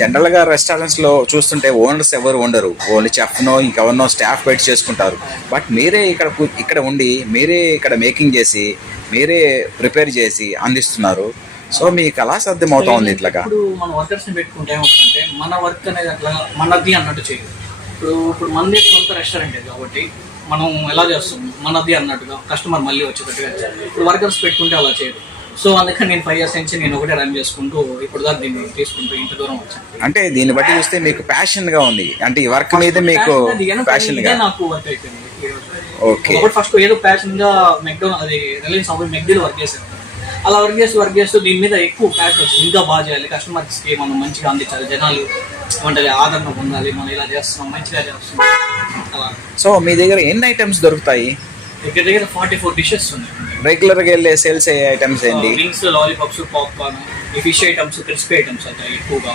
జనరల్గా రెస్టారెంట్స్లో చూస్తుంటే ఓనర్స్ ఎవరు ఉండరు, ఓన్లీ చెఫ్నో ఇంకెవరినో స్టాఫ్ పెట్టి చేసుకుంటారు. బట్ మీరే ఇక్కడ ఉండి మీరే ఇక్కడ మేకింగ్ చేసి మీరే ప్రిపేర్ చేసి అందిస్తున్నారు. సో మీకు అలా సాధ్యం అవుతా ఉంది ఇట్లాగా. ఇప్పుడు మన వర్కర్స్ని పెట్టుకుంటే ఏమవుతుందంటే మన వర్క్ అనేది అట్లా మనది అన్నట్టు చేయదు. ఇప్పుడు మనది సొంత రెస్టారెంట్ కాబట్టి మనం ఎలా చేస్తాం మనది అన్నట్టుగా కస్టమర్ మళ్ళీ వచ్చేటట్టుగా. ఇప్పుడు వర్కర్స్ పెట్టుకుంటే అలా చేయదు. సో అందుకని నేను 5 years నుంచి నేను ఒకటే రన్ చేసుకుంటూ ఇప్పుడు దాకా దీన్ని తీసుకుంటూ ఇంత దూరం వచ్చాను. అంటే దీన్ని బట్టి చూస్తే మీకు ప్యాషన్ గా ఉంది, అంటే ఈ వర్క్ మీద మీకు ప్యాషన్ గా. నాకు వర్క్ అయిపోయింది. ఓకే, ఫస్ట్ ఏదో ప్యాషన్ గా అది రిలయన్స్ అవ్వాలి మెక్డీలో వర్క్ చేశాను. అలా వర్క్ చేస్తూ దీని మీద ఎక్కువ ప్యాషన్ వచ్చింది. ఇంకా బాగా చేయాలి, కస్టమర్స్కి మనం మంచిగా అందించాలి, జనాలు వంటలు ఆదరణ పొందాలి, మనం ఇలా చేస్తున్నాం మంచిగా చేస్తున్నాం అలా. సో మీ దగ్గర ఎన్ని ఐటమ్స్ దొరుకుతాయి? దగ్గర 44 dishes ఉన్నాయి. రెగ్యులర్ గా వెళ్ళే సేల్స్ అయ్యే ఐటమ్స్ ఏంటి? వింగ్స్, లాలీపాప్స్, పాప్కార్న్, ఈ ఫిష్ ఐటమ్స్, క్రిస్పీ ఐటమ్స్ అంటే ఎక్కువగా.